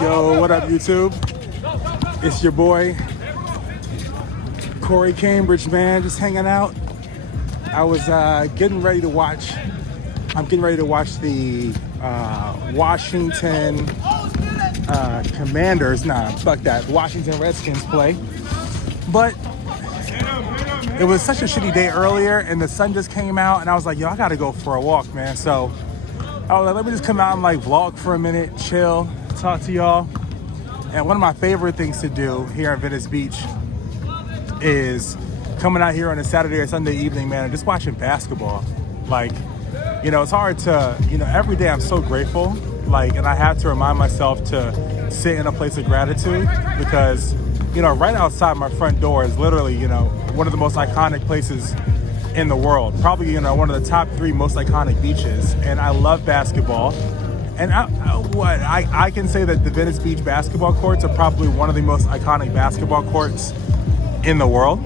Yo, what up, YouTube? It's your boy, Corey Cambridge, man, just hanging out. I was getting ready to watch the Washington Commanders, Washington Redskins play. But it was such a shitty day earlier, and the sun just came out, and I was like, yo, I gotta go for a walk, man. So I was like, let me just come out and vlog for a minute, chill, talk to y'all. And one of my favorite things to do here in Venice Beach is coming out here on a Saturday or Sunday evening, man, and just watching basketball. It's hard to, every day I'm so grateful, and I have to remind myself to sit in a place of gratitude because, right outside my front door is literally, one of the most iconic places in the world. Probably, one of the top 3 most iconic beaches. And I love basketball. And I can say that the Venice Beach basketball courts are probably one of the most iconic basketball courts in the world,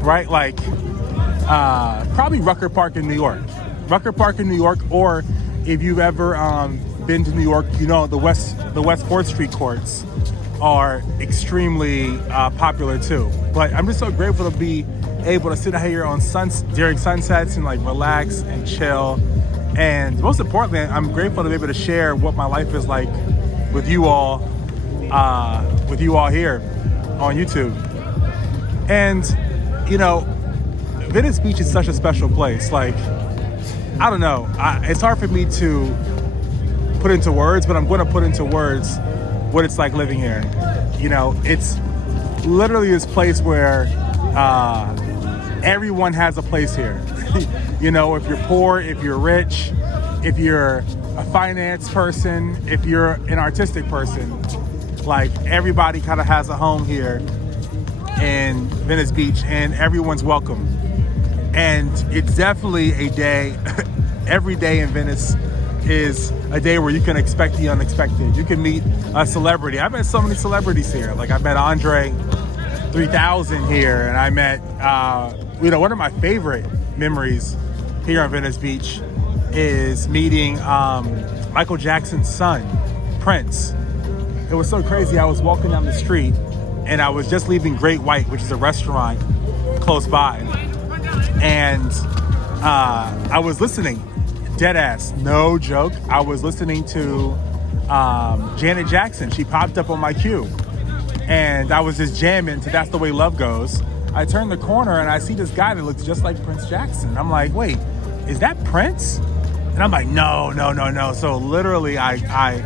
right? Probably Rucker Park in New York. Or if you've ever been to New York, the West 4th Street courts are extremely popular too. But I'm just so grateful to be able to sit out here on during sunsets and relax and chill. And most importantly, I'm grateful to be able to share what my life is like with you all here on YouTube. And Venice Beach is such a special place. I don't know, it's hard for me to put into words, but I'm going to put into words what it's like living here. It's literally this place where everyone has a place here. If you're poor, if you're rich, if you're a finance person, if you're an artistic person, everybody kind of has a home here in Venice Beach, and everyone's welcome. And it's definitely a day, every day in Venice is a day where you can expect the unexpected. You can meet a celebrity. I've met so many celebrities here. I met Andre 3000 here, and I met, one of my favorite memories here on Venice Beach is meeting Michael Jackson's son, Prince. It was so crazy. I was walking down the street, and I was just leaving Great White, which is a restaurant close by, and I was listening, dead ass, no joke. I was listening to Janet Jackson. She popped up on my queue, and I was just jamming to That's the Way Love Goes. I turned the corner and I see this guy that looks just like Prince Jackson. I'm like, wait, is that Prince? And I'm like, no. So literally I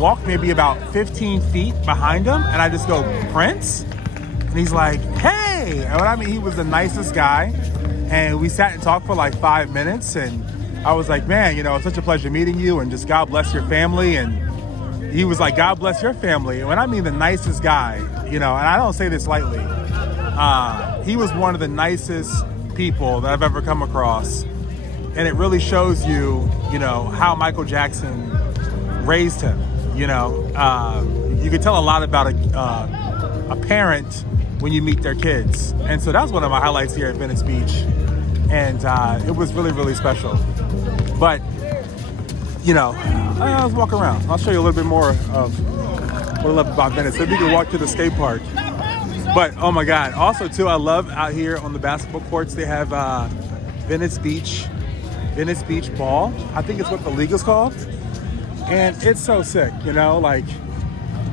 walked maybe about 15 feet behind him, and I just go, Prince? And he's like, hey. And he was the nicest guy. And we sat and talked for 5 minutes. And I was like, man, it's such a pleasure meeting you, and just God bless your family. And he was like, God bless your family. And when I mean the nicest guy, and I don't say this lightly, he was one of the nicest people that I've ever come across. And it really shows you, how Michael Jackson raised him. You can tell a lot about a parent when you meet their kids. And so that was one of my highlights here at Venice Beach. And it was really, really special. But, I was walking around. I'll show you a little bit more of what I love about Venice. Maybe you can walk to the skate park. But, oh my God. Also, too, I love out here on the basketball courts, they have Venice Beach Ball. I think it's what the league is called. And it's so sick,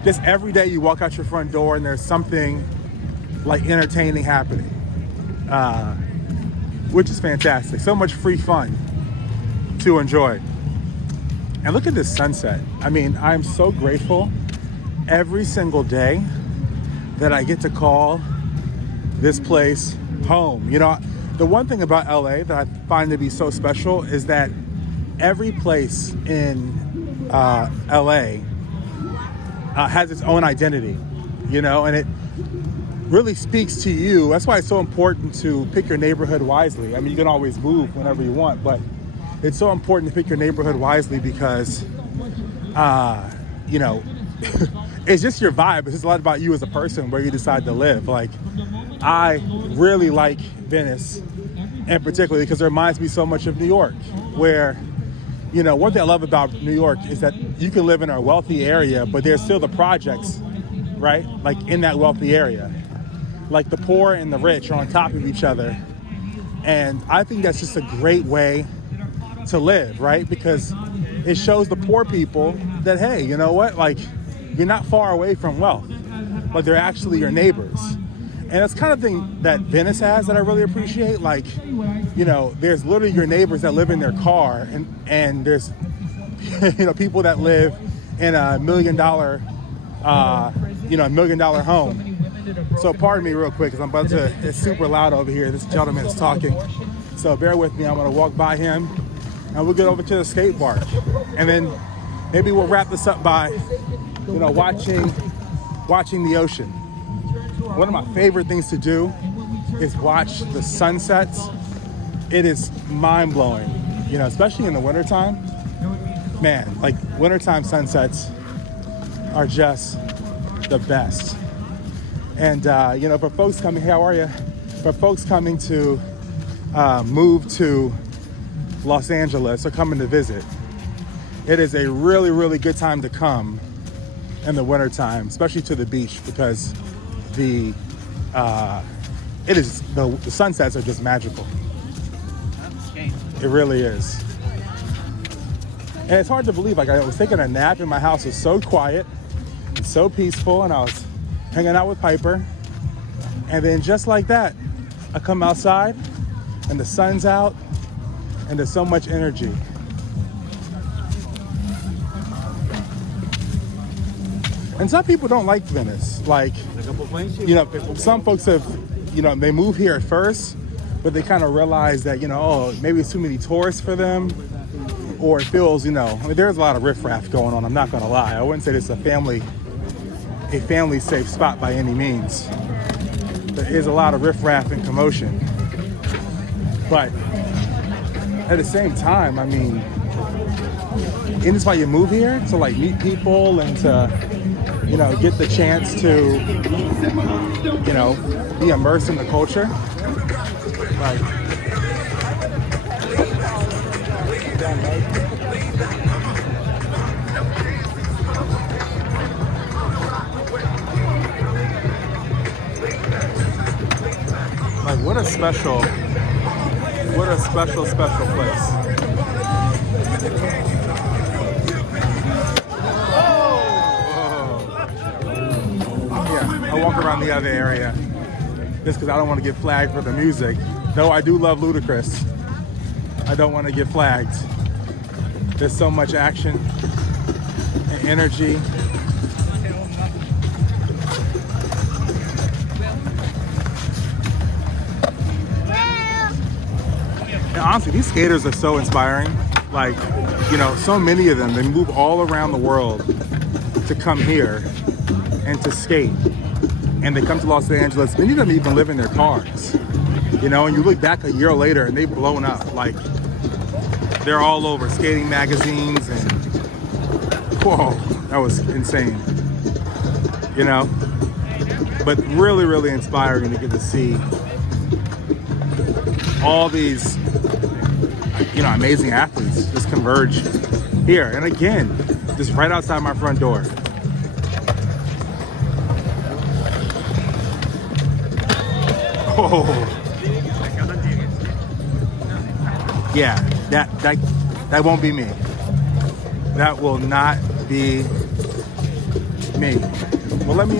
just every day you walk out your front door and there's something entertaining happening, which is fantastic. So much free fun to enjoy. And look at this sunset. I'm so grateful every single day that I get to call this place home. The one thing about LA that I find to be so special is that every place in LA has its own identity, and it really speaks to you. That's why it's so important to pick your neighborhood wisely. You can always move whenever you want, but it's so important to pick your neighborhood wisely because, it's just your vibe. It's just a lot about you as a person, where you decide to live. I really like Venice, and particularly because it reminds me so much of New York, where you know, one thing I love about New York is that you can live in a wealthy area, but there's still the projects, right? Like in that wealthy area. Like the poor and the rich are on top of each other. And I think that's just a great way to live, right? Because it shows the poor people that, hey, you know what? Like, you're not far away from wealth. Like, they're actually your neighbors. And that's kind of thing that Venice has that I really appreciate. Like, you know, there's literally your neighbors that live in their car, and there's, you know, people that live in a $1 million, $1 million home. So pardon me real quick, because it's super loud over here. This gentleman is talking. So bear with me. I'm going to walk by him, and we'll get over to the skate park. And then maybe we'll wrap this up by, you know, watching the ocean. One of my favorite things to do is watch the sunsets. It is mind-blowing, you know, especially in the wintertime. Man, like wintertime sunsets are just the best. And, you know, for folks coming, hey, how are you? For folks coming to move to Los Angeles or coming to visit, it is a really, really good time to come in the wintertime, especially to the beach, because the sunsets are just magical. It really is. And it's hard to believe, like I was taking a nap and my house was so quiet and so peaceful, and I was hanging out with Piper, and then just like that, I come outside and the sun's out and there's so much energy. And some people don't like Venice. Like, you know, some folks have, you know, they move here at first, but they kind of realize that, you know, oh, maybe it's too many tourists for them, or it feels, you know, I mean, there's a lot of riffraff going on. I'm not gonna lie. I wouldn't say this is a family safe spot by any means. There is a lot of riffraff and commotion. But at the same time, I mean, and it's why you move here, to like meet people and to, you know, get the chance to, you know, be immersed in the culture. Like, what a special place. I walk around the other area just because I don't want to get flagged for the music. Though I do love Ludacris, I don't want to get flagged. There's so much action and energy. And honestly, these skaters are so inspiring. Like, you know, so many of them, they move all around the world to come here and to skate. And they come to Los Angeles. Many of them even live in their cars. You know, and you look back a year later and they've blown up. Like, they're all over skating magazines, and whoa, that was insane. You know? But really, really inspiring to get to see all these, you know, amazing athletes just converge here. And again, just right outside my front door. Oh. Yeah, that won't be me. That will not be me. Well, let me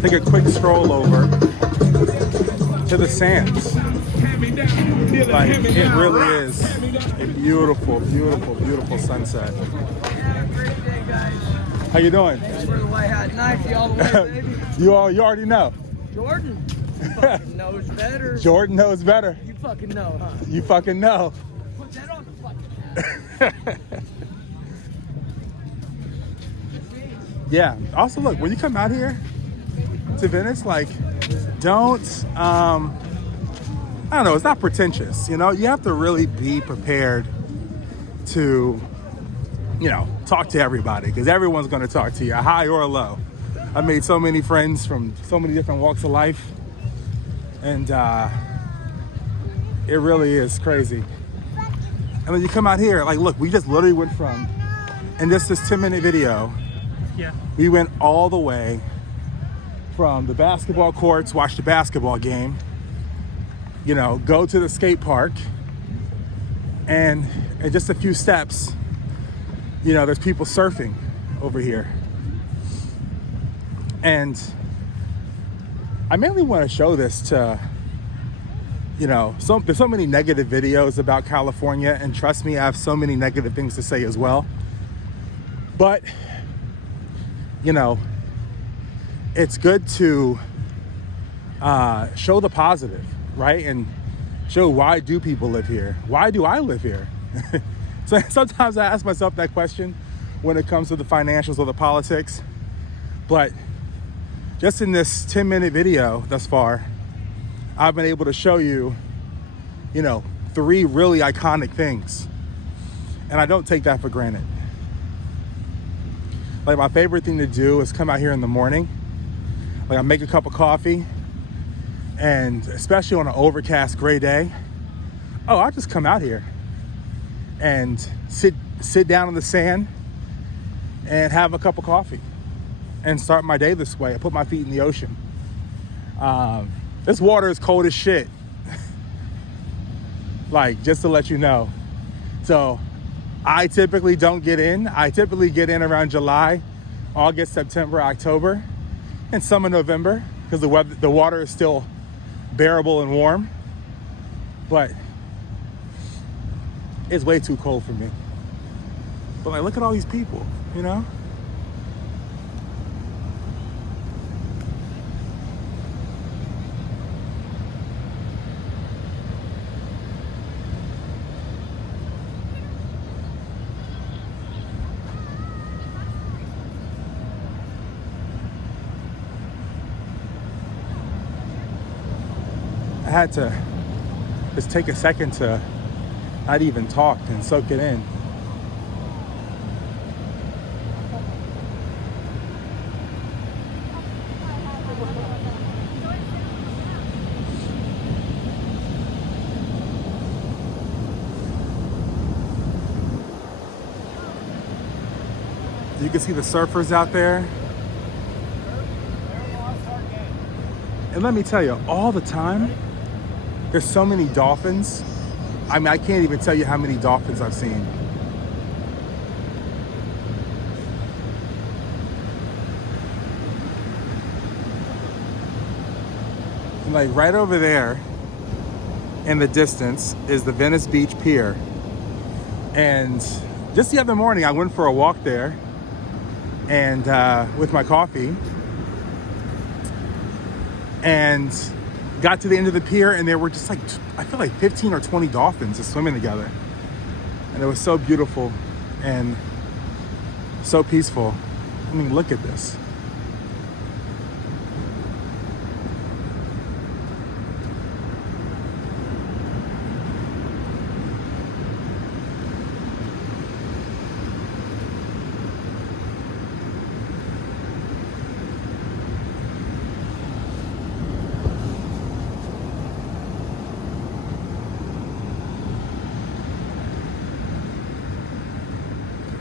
take a quick stroll over to the sands. Like, it really is a beautiful, beautiful, beautiful sunset. How you doing? For the white hat knife, you all the way, baby. You already know. Jordan fucking knows better. Jordan knows better. You fucking know, huh? You fucking know. Put that on the fucking hat. Yeah. Also, look, when you come out here to Venice, like, don't, I don't know, it's not pretentious, you know? You have to really be prepared to, you know, talk to everybody, because everyone's going to talk to you, high or low. I made so many friends from so many different walks of life, and it really is crazy. And then you come out here, like, look, we just literally went from, in this 10-minute video, Yeah. we went all the way from the basketball courts, watch the basketball game, you know, go to the skate park, and in just a few steps, you know, there's people surfing over here. And I mainly want to show this to, you know, there's so many negative videos about California, and trust me, I have so many negative things to say as well. But, you know, it's good to show the positive, right? And show, why do people live here? Why do I live here? So sometimes I ask myself that question when it comes to the financials or the politics. But just in this 10-minute video thus far, I've been able to show you, you know, 3 really iconic things. And I don't take that for granted. Like, my favorite thing to do is come out here in the morning. Like, I make a cup of coffee, and especially on an overcast gray day, I'll just come out here and sit down in the sand and have a cup of coffee and start my day this way. I put my feet in the ocean. This water is cold as shit. Like, just to let you know. So I typically don't get in. I typically get in around July, August, September, October, and some in November, because the water is still bearable and warm. But it's way too cold for me. But like, look at all these people, you know? I had to just take a second to not even talk and soak it in. You can see the surfers out there. And let me tell you, all the time, there's so many dolphins. I mean, I can't even tell you how many dolphins I've seen. And like right over there in the distance is the Venice Beach Pier. And just the other morning, I went for a walk there and with my coffee, and got to the end of the pier, and there were just like, I feel like 15 or 20 dolphins just swimming together. And it was so beautiful and so peaceful. I mean, look at this.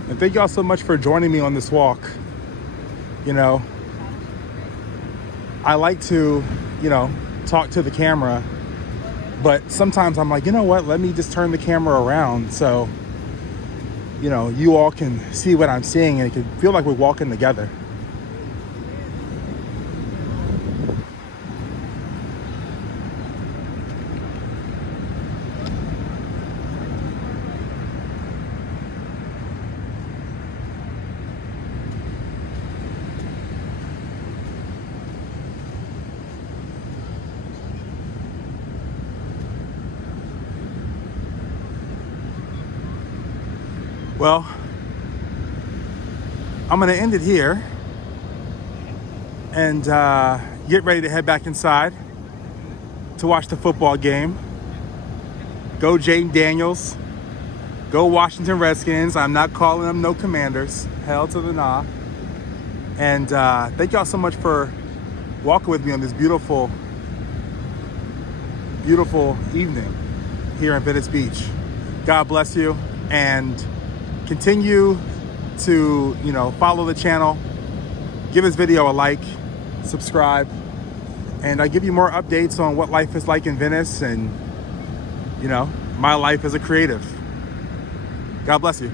And thank y'all so much for joining me on this walk. You know, I like to, you know, talk to the camera, but sometimes I'm like, you know what, let me just turn the camera around so, you know, you all can see what I'm seeing and it can feel like we're walking together. Well, I'm gonna end it here and get ready to head back inside to watch the football game. Go Jaden Daniels. Go Washington Redskins. I'm not calling them no Commanders. Hell to the nah. And thank y'all so much for walking with me on this beautiful, beautiful evening here in Venice Beach. God bless you, and continue to, follow the channel, give this video a like, subscribe, and I give you more updates on what life is like in Venice and, my life as a creative. God bless you.